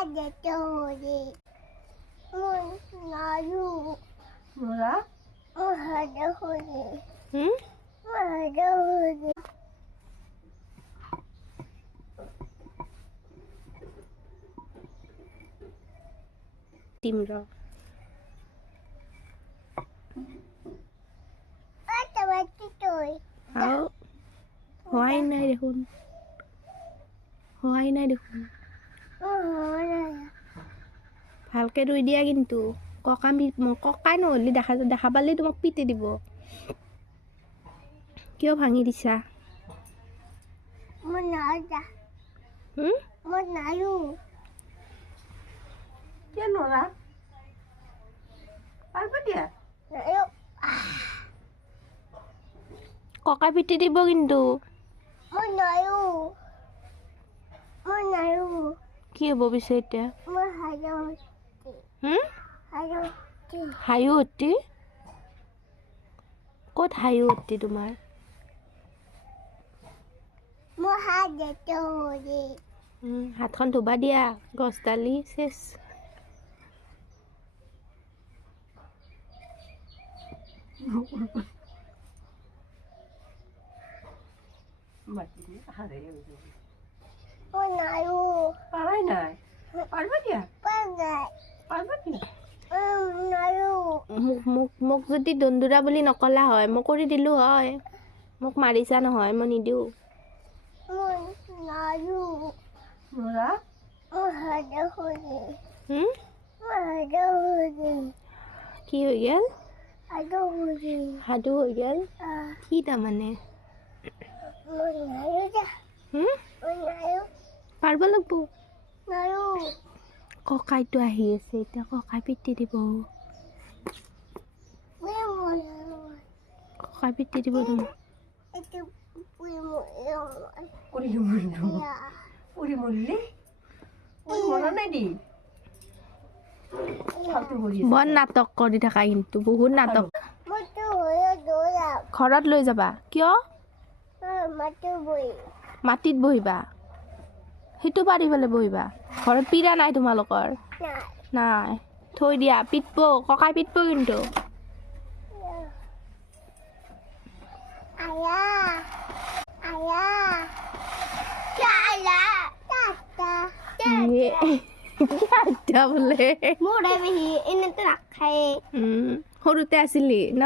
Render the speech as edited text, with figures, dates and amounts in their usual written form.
Mohadatohuri. Munayu. Mora? Mohadatohuri. Hmm? Mohadatohuri. Timro. Ata matitoy. How? Hoai nai dekhun. Hoai nai dekhun. ভালকে ধুই দিয়া কিন্তু ককাই নহ'লে দেখা পালে তোমাক পিটি দিব কিয় ভাঙি দিছা Munada. হুম Munayu. Kia Nora? Apa dia? Nayu. ককাই পিটি দিব কিন্তু Munayu. Munayu. কি হ'ব পিছে এতিয়া Mohadatohuri. হুম Hadatohuri. হায়ু অতি ক'ত হায়ু অতি তোমাৰ Mohadatohuri. হাতখন ধুবা দিয়া গছডালি চেচ Mati ni hari ini. Munayu. Parai nai. Apa dia? Pandai. Apa dia? Munayu. মোক যদি দন্দুৰা বুলি নকলা হয় মই কৰি দিলোঁ হয় মোক মাৰিছা নহয় মই নিদিওঁ Munayu. Mora? Mohadatohuri. হুম Mohadatohuri. কি হৈ গ'ল Hadatohuri. সাধু হৈ গ'ল কি তাৰমানে Munayu da. হুম Munayu. পাৰব লাগব Nayu. ককাইটো আহি আছে এতিয়া ককাই পিটি দিব Munayu. ককাই পিটি দিব তোমাক Itu munayu. Uri mundu. Ya. Uri mulli. Uri mora nai di. Satu bori. বৰ নাটক কৰি থাকা কিন্তু বহুত নাটক Matu hoya doya. ঘৰত লৈ যাবা কিয় Matu boy. মাটিত বহিবা সেইটো পাৰি পেলাই বহিবা ঘৰত পীৰা নাই তোমালোকৰ Nah. নাই থৈ দিয়া পিটব ককাই পিটব কিন্তু Ayah. Ayah. Ayah. Tata. আচ্ছা বোলে Mudah ini ini tuh nak kayak. সৰুতে আছিলি ন